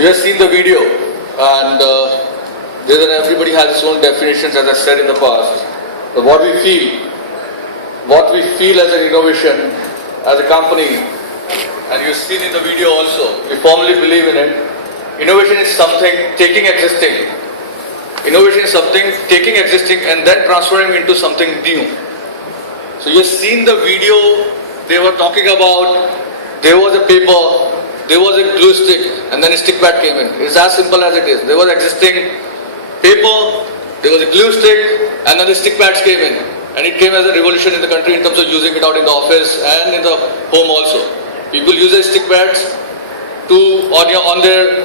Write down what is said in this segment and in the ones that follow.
You have seen the video, and everybody has its own definitions, as I said in the past. But what we feel as an innovation, as a company, and you've seen in the video also, we firmly believe in it. Innovation is something taking existing. Innovation is something taking existing and then transferring into something new. So you've seen the video. They were talking about there was a paper, there was a glue stick, and then a stick pad came in. It's as simple as it is. There was existing paper, there was a glue stick, and then the stick pads came in. And it came as a revolution in the country in terms of using it out in the office and in the home also. People use their stick pads on their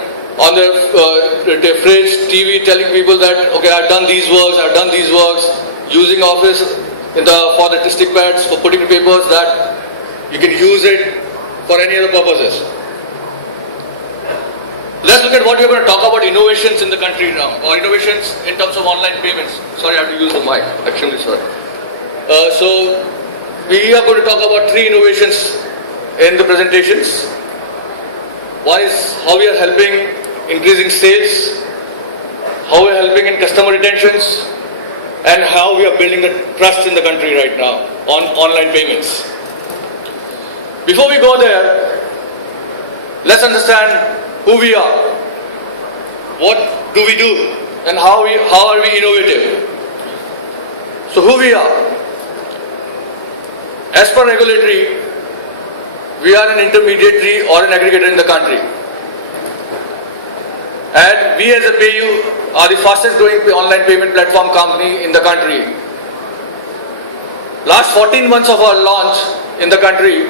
fridge, TV, telling people that okay, I've done these works, using office for the stick pads for putting the papers that you can use it for any other purposes. Let's look at what we're going to talk about innovations in the country now, or innovations in terms of online payments. Sorry, I have to use the mic. Extremely sorry. So we are going to talk about 3 innovations in the presentations. One is how we are helping increasing sales, how we are helping in customer retentions, and how we are building the trust in the country right now on online payments. Before we go there, let's understand who we are, what do we do, and how are we innovative. So who we are. As per regulatory, we are an intermediary or an aggregator in the country. And we as a PayU are the fastest growing online payment platform company in the country. Last 14 months of our launch in the country,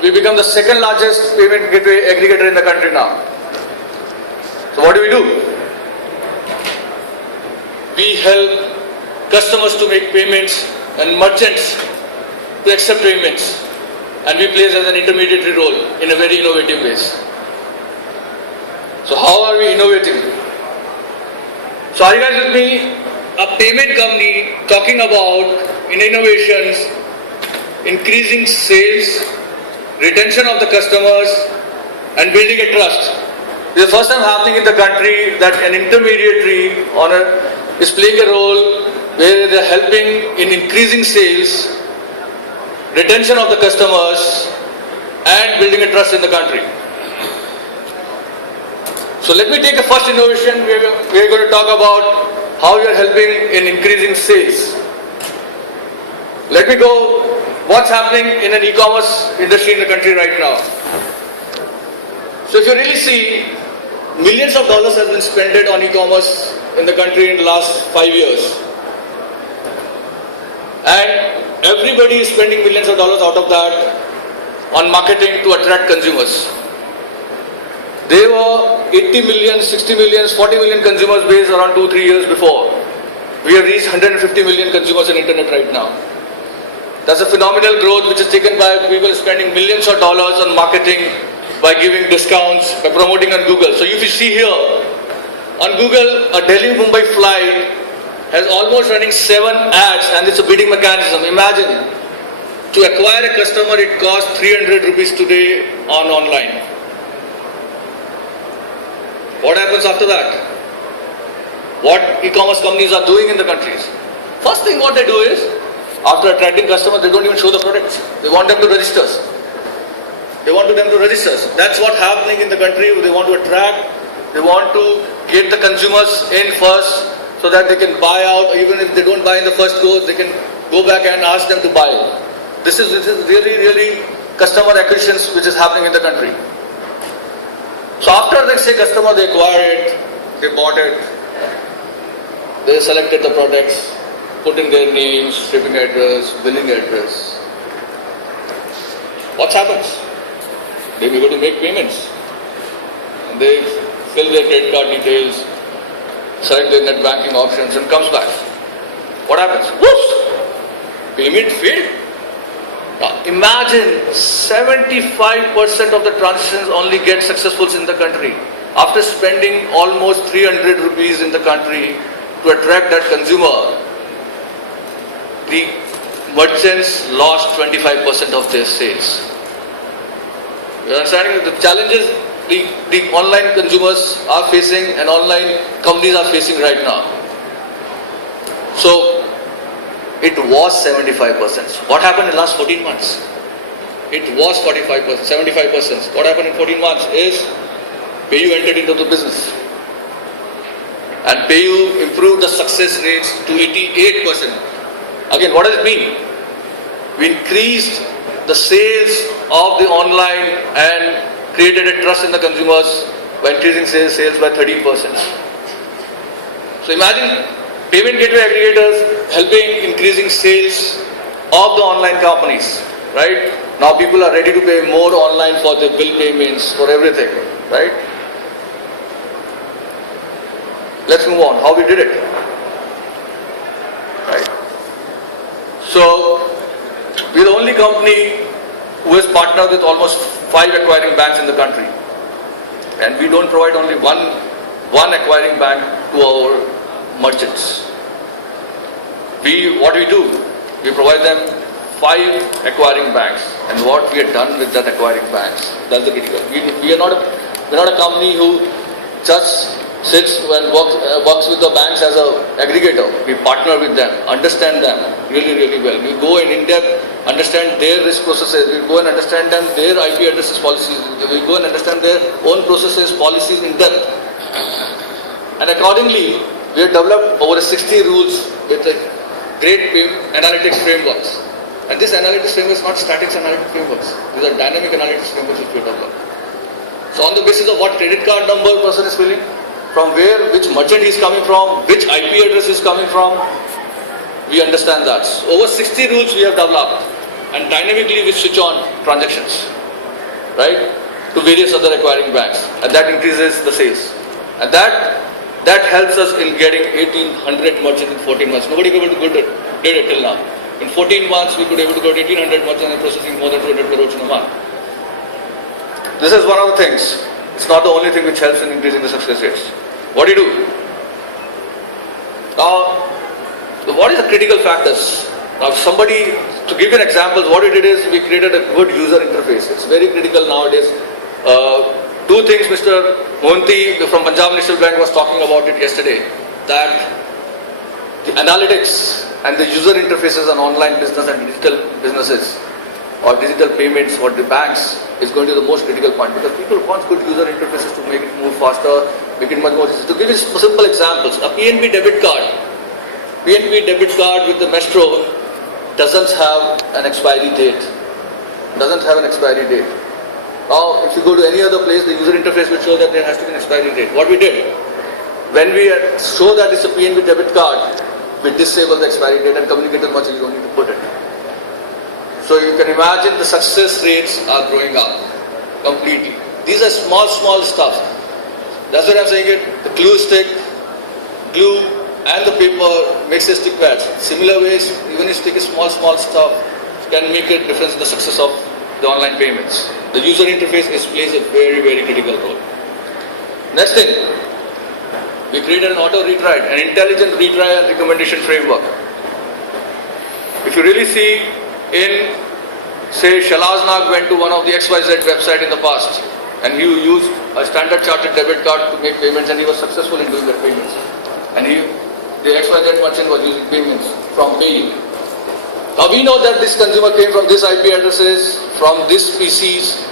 we become the second largest payment gateway aggregator in the country now. So what do? We help customers to make payments and merchants to accept payments, and we play as an intermediary role in a very innovative ways. So how are we innovating? So are you guys with me? A payment company talking about in innovations, increasing sales, retention of the customers, and building a trust. This is the first time happening in the country that an intermediary is playing a role where they are helping in increasing sales, retention of the customers, and building a trust in the country. So let me take a first innovation. We are going to talk about how we are helping in increasing sales. Let me go what's happening in an e-commerce industry in the country right now. So if you really see, millions of dollars has been spent on e-commerce in the country in the last 5 years. And everybody is spending millions of dollars out of that on marketing to attract consumers. There were 80 million, 60 million, 40 million consumers based around 2-3 years before. We have reached 150 million consumers on internet right now. That's a phenomenal growth which is taken by people spending millions of dollars on marketing by giving discounts, by promoting on Google. So if you see here, on Google, a Delhi-Mumbai flight has almost running 7 ads, and it's a bidding mechanism. Imagine, to acquire a customer, it costs 300 rupees today online. What happens after that? What e-commerce companies are doing in the countries? First thing what they do is, after attracting customers, they don't even show the products. They want them to register. That's what's happening in the country. They want to attract, they want to get the consumers in first so that they can buy out. Even if they don't buy in the first go, they can go back and ask them to buy. This is really customer acquisitions which is happening in the country. So after they say customer, they acquire it, they bought it, they selected the products, put in their names, shipping address, billing address. What happens? They go to make payments. And they fill their credit card details, select their net banking options, and comes back. What happens? Whoops! Payment failed. Now imagine 75% of the transactions only get successful in the country. After spending almost 300 rupees in the country to attract that consumer, the merchants lost 25% of their sales. You are understanding the challenges? the online consumers are facing and online companies are facing right now. So it was 75%. What happened in the last 14 months? It was 45%, 75%. What happened in 14 months is PayU entered into the business. And PayU improved the success rates to 88%. Again, what does it mean? We increased the sales of the online and created a trust in the consumers by increasing sales by 13%. So imagine payment gateway aggregators helping increasing sales of the online companies, right? Now people are ready to pay more online for their bill payments, for everything, right? Let's move on. How we did it, right? So we're the only company who has partnered with almost 5 acquiring banks in the country, and we don't provide only one acquiring bank to our merchants. What we do, we provide them 5 acquiring banks, and what we have done with that acquiring banks, that's the critical. We're not a company who just sits and works with the banks as an aggregator. We partner with them, understand them really, really well. We go in depth, understand their risk processes. We go and understand them, their IP addresses policies. We go and understand their own processes, policies in depth. And accordingly, we have developed over 60 rules with a great analytics frameworks. And this analytics framework is not static analytics frameworks. These are dynamic analytics frameworks which we have developed. So on the basis of what credit card number person is filling, from where, which merchant he is coming from, which IP address is coming from, we understand that. So over 60 rules we have developed, and dynamically we switch on transactions, right, to various other acquiring banks, and that increases the sales. And that helps us in getting 1,800 merchants in 14 months. Nobody was able to do it till now. In 14 months we could able to get 1,800 merchants and processing more than 200 crores in a month. This is one of the things. It's not the only thing which helps in increasing the success rates. What do you do? Now, what is the critical factors? Now, to give you an example, what we did is we created a good user interface. It's very critical nowadays. 2 things Mr. Mohanty from Punjab National Bank was talking about it yesterday, that the analytics and the user interfaces on online business and digital businesses or digital payments for the banks is going to be the most critical point, because people want good user interfaces to make it move faster, make it much more easy. To give you simple examples, a PNB debit card with the Metro doesn't have an expiry date. Now, if you go to any other place, the user interface will show that there has to be an expiry date. What we did, when we show that it's a PNB debit card, we disable the expiry date and communicate as much as you don't need to put it. So you can imagine the success rates are growing up completely. These are small stuff. That's what I'm saying it. The glue and the paper makes a stick pad. Similar ways, even if you take a small stuff, can make a difference in the success of the online payments. The user interface plays a very, very critical role. Next thing, we created an auto retry, an intelligent retry and recommendation framework. If you really see, say Shailaz went to one of the XYZ website in the past, and he used a Standard Chartered debit card to make payments, and he was successful in doing the payments. And the XYZ merchant was using payments from PayU. Now we know that this consumer came from this IP addresses, from this PCs,